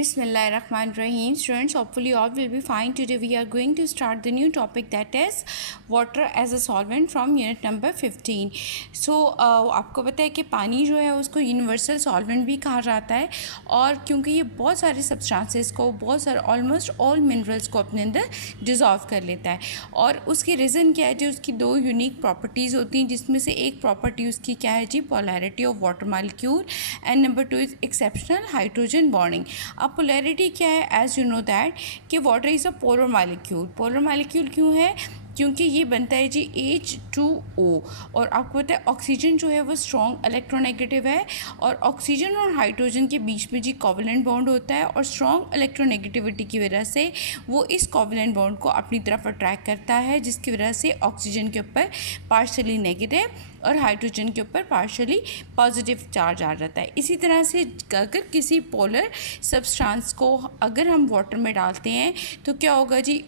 Bismillahirrahmanirrahim. Students, hopefully all will be fine. Today we are going to start the new topic, that is water as a solvent from unit number 15. So आपको पता है कि पानी जो है उसको universal solvent भी कहा जाता है, और क्योंकि ये बहुत सारे सब्सटेंसेस को, बहुत सारे ऑलमोस्ट ऑल मिनरल्स को अपने अंदर डिज़ोल्व कर लेता है। और उसकी रीज़न क्या है जी? उसकी दो यूनिक प्रॉपर्टीज़ होती हैं, जिसमें से एक प्रॉपर्टी उसकी क्या है जी? Polarity of water molecule, and number 2 is exceptional hydrogen bonding. अब पोलैरिटी क्या है? एज यू नो दैट कि water is a polar molecule. Polar molecule क्यों है? क्योंकि ये बनता है जी H2O, और आपको पता है ऑक्सीजन जो है वो स्ट्रॉन्ग इलेक्ट्रोनेगेटिव है, और ऑक्सीजन और हाइड्रोजन के बीच में जी कोवेलेंट बॉन्ड होता है, और स्ट्रॉन्ग इलेक्ट्रोनेगेटिविटी की वजह से वो इस कोवेलेंट बॉन्ड को अपनी तरफ अट्रैक्ट करता है, जिसकी वजह से ऑक्सीजन के ऊपर पार्शली नेगेटिव और हाइड्रोजन के ऊपर पार्शली पॉजिटिव चार्ज आ जाता है। इसी तरह से अगर किसी पोलर सब्सटेंस को अगर हम वाटर में डालते हैं तो क्या होगा जी?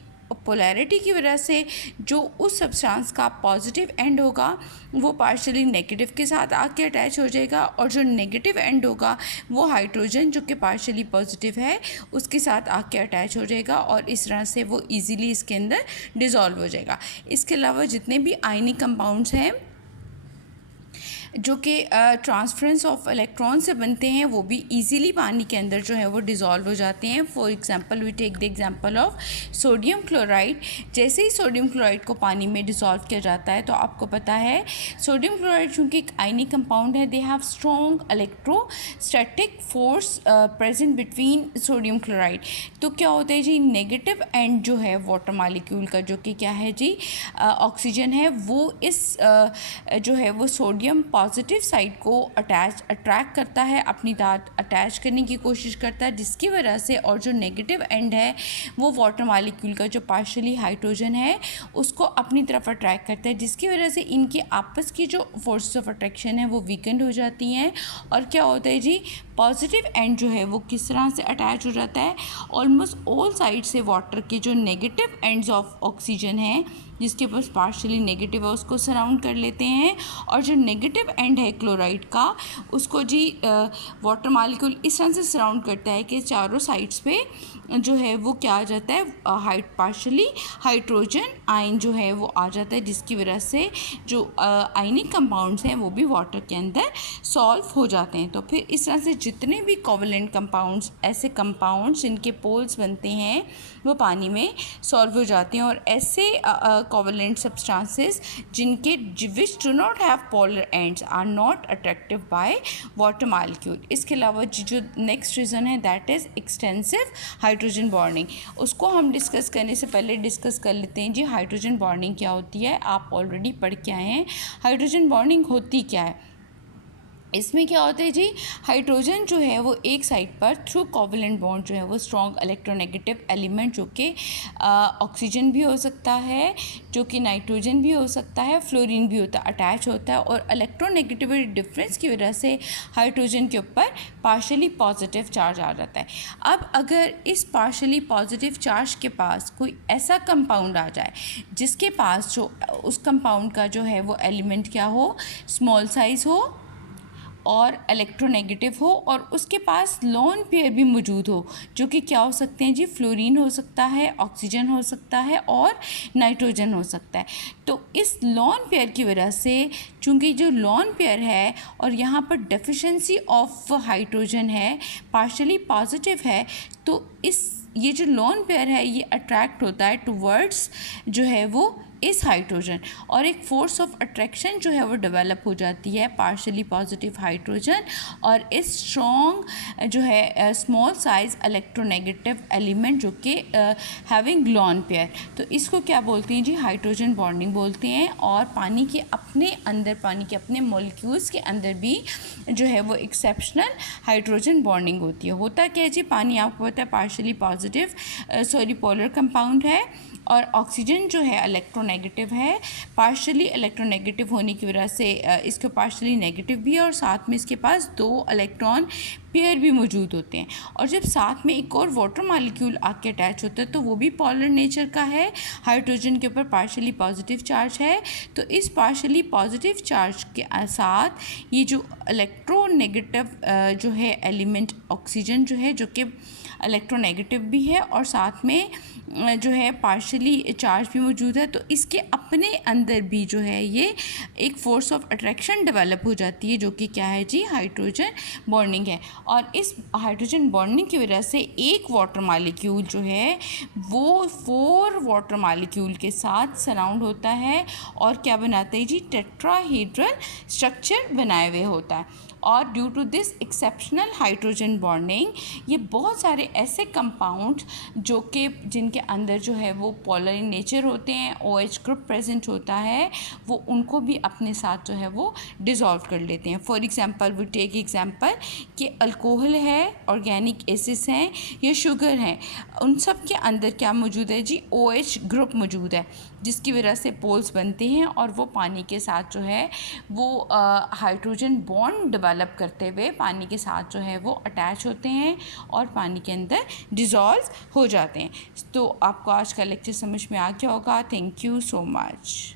पोलैरिटी की वजह से जो उस सब्सटेंस का पॉजिटिव एंड होगा वो पार्शली नेगेटिव के साथ आके अटैच हो जाएगा, और जो नेगेटिव एंड होगा वो हाइड्रोजन जो कि पार्शली पॉजिटिव है उसके साथ आके अटैच हो जाएगा, और इस तरह से वो इजीली इसके अंदर डिज़ोल्व हो जाएगा। इसके अलावा जितने भी आयनिक कंपाउंड्स हैं जो कि ट्रांसफरेंस ऑफ इलेक्ट्रॉन से बनते हैं, वो भी इजीली पानी के अंदर जो है वो डिज़ोल्व हो जाते हैं। For example we take the example of sodium chloride. जैसे ही सोडियम क्लोराइड को पानी में डिज़ोल्व किया जाता है तो आपको पता है सोडियम क्लोराइड चूँकि एक आयनिक कंपाउंड है, they have strong electrostatic force present between sodium chloride. तो क्या होता है जी? नेगेटिव एंड जो है वाटर मॉलिक्यूल का, जो कि क्या है जी? ऑक्सीजन है, वो इस जो है वो सोडियम पॉजिटिव साइड को अट्रैक्ट करता है, अपनी दांत अटैच करने की कोशिश करता है, जिसकी वजह से, और जो नेगेटिव एंड है वो वाटर मॉलिक्यूल का जो पार्शली हाइड्रोजन है उसको अपनी तरफ अट्रैक्ट करता है, जिसकी वजह से इनके आपस की जो फोर्सेस ऑफ अट्रैक्शन है वो वीकेंड हो जाती हैं। और क्या होता है जी? पॉजिटिव एंड जो है वो किस तरह से अटैच हो जाता है? ऑलमोस्ट ऑल साइड से वाटर के जो नेगेटिव एंड्स ऑफ ऑक्सीजन है जिसके पास पार्शली नेगेटिव है उसको सराउंड कर लेते हैं, और जो नेगेटिव एंड है क्लोराइड का उसको जी वाटर मॉलिक्यूल इस तरह से सराउंड करता है कि चारों साइड्स पे जो है वो क्या आ जाता है? पार्शली हाइड्रोजन आयन जो है वो आ जाता है, जिसकी वजह से जो आयनिक कंपाउंड्स हैं वो भी वाटर के अंदर सॉल्व हो जाते हैं। तो फिर इस तरह से जितने भी कोवेलेंट कंपाउंड्स, ऐसे कंपाउंड्स जिनके पोल्स बनते हैं वो पानी में सॉल्व हो जाते हैं, और ऐसे कोवेलेंट सब्सटेंसेस जिनके which do not have polar ends are not attractive by water molecule. इसके अलावा जो नेक्स्ट रीज़न है that is extensive hydrogen bonding. उसको हम डिस्कस करने से पहले डिस्कस कर लेते हैं जी हाइड्रोजन बॉन्डिंग क्या होती है। आप ऑलरेडी पढ़ के आए हैं हाइड्रोजन बॉन्डिंग होती क्या है। इसमें क्या होता है जी? हाइड्रोजन जो है वो एक साइड पर थ्रू कोवेलेंट बॉन्ड जो है वो स्ट्रॉन्ग इलेक्ट्रोनेगेटिव एलिमेंट जो कि ऑक्सीजन भी हो सकता है, जो कि नाइट्रोजन भी हो सकता है, फ्लोरीन भी होता है, अटैच होता है, और इलेक्ट्रोनेगेटिविटी डिफरेंस की वजह से हाइड्रोजन के ऊपर पार्शली पॉजिटिव चार्ज आ जाता है। अब अगर इस पार्शली पॉजिटिव चार्ज के पास कोई ऐसा कंपाउंड आ जाए जिसके पास जो उस कंपाउंड का जो है वो एलिमेंट क्या हो? स्मॉल साइज़ हो और इलेक्ट्रोनेगेटिव हो, और उसके पास लोन पेयर भी मौजूद हो, जो कि क्या हो सकते हैं जी? फ्लोरीन हो सकता है, ऑक्सीजन हो सकता है, और नाइट्रोजन हो सकता है। तो इस लोन पेयर की वजह से, चूँकि जो लोन पेयर है और यहाँ पर डेफिशिएंसी ऑफ हाइड्रोजन है, पार्शली पॉजिटिव है, तो ये जो लोन पेयर है ये अट्रैक्ट होता है टुवर्ड्स जो है वो इस हाइड्रोजन, और एक फोर्स ऑफ अट्रैक्शन जो है वो डेवलप हो जाती है पार्शली पॉजिटिव हाइड्रोजन और इस स्ट्रॉन्ग जो है स्मॉल साइज इलेक्ट्रोनेगेटिव एलिमेंट जो कि हैविंग लोन पेयर। तो इसको क्या बोलते हैं जी? हाइड्रोजन बॉन्डिंग बोलते हैं। और पानी के अपने अंदर, पानी के अपने मॉलिक्यूल्स के अंदर भी जो है वो एक्सेप्शनल हाइड्रोजन बॉन्डिंग होती है। होता क्या है जी? पानी आपको पता है पार्शली पॉजिटिव पोलर कंपाउंड है, और ऑक्सीजन जो है इलेक्ट्रोनेगेटिव है। पार्शली इलेक्ट्रोनेगेटिव होने की वजह से इसके पार्शली नेगेटिव भी है, और साथ में इसके पास 2 इलेक्ट्रॉन पेयर भी मौजूद होते हैं। और जब साथ में एक और वाटर मॉलिक्यूल आके अटैच होता है तो वो भी पॉलर नेचर का है, हाइड्रोजन के ऊपर पार्शली पॉजिटिव चार्ज है। तो इस पार्शली पॉजिटिव चार्ज के साथ ये जो इलेक्ट्रोनेगेटिव जो है एलिमेंट ऑक्सीजन जो है, जो कि इलेक्ट्रोनेगेटिव भी है और साथ में जो है पार्शली चार्ज भी मौजूद है, तो इसके अपने अंदर भी जो है ये एक फोर्स ऑफ अट्रैक्शन डेवलप हो जाती है, जो कि क्या है जी, हाइड्रोजन बॉन्डिंग है। और इस हाइड्रोजन बॉन्डिंग की वजह से एक वाटर मॉलिक्यूल जो है वो 4 वाटर मॉलिक्यूल के साथ सराउंड होता है और क्या बनाता है जी, टेट्राहेड्रल स्ट्रक्चर बनाए हुए होता है। और due to this exceptional hydrogen bonding ये बहुत सारे ऐसे कंपाउंड जो कि जिनके अंदर जो है वो पोलर इन नेचर होते हैं, OH ग्रुप प्रेजेंट होता है, वो उनको भी अपने साथ जो है वो डिज़ोल्व कर लेते हैं। For example we take example कि अल्कोहल है, ऑर्गेनिक एसिड्स हैं या शुगर हैं, उन सब के अंदर क्या मौजूद है जी, OH ग्रुप मौजूद है, जिसकी वजह से पोल्स बनते हैं और वो पानी के साथ जो है वो हाइड्रोजन बॉन्ड डेवलप करते हुए पानी के साथ जो है वो अटैच होते हैं और पानी के अंदर डिज़ोल्व हो जाते हैं। तो आपको आज का लेक्चर समझ में आ गया होगा। Thank you so much.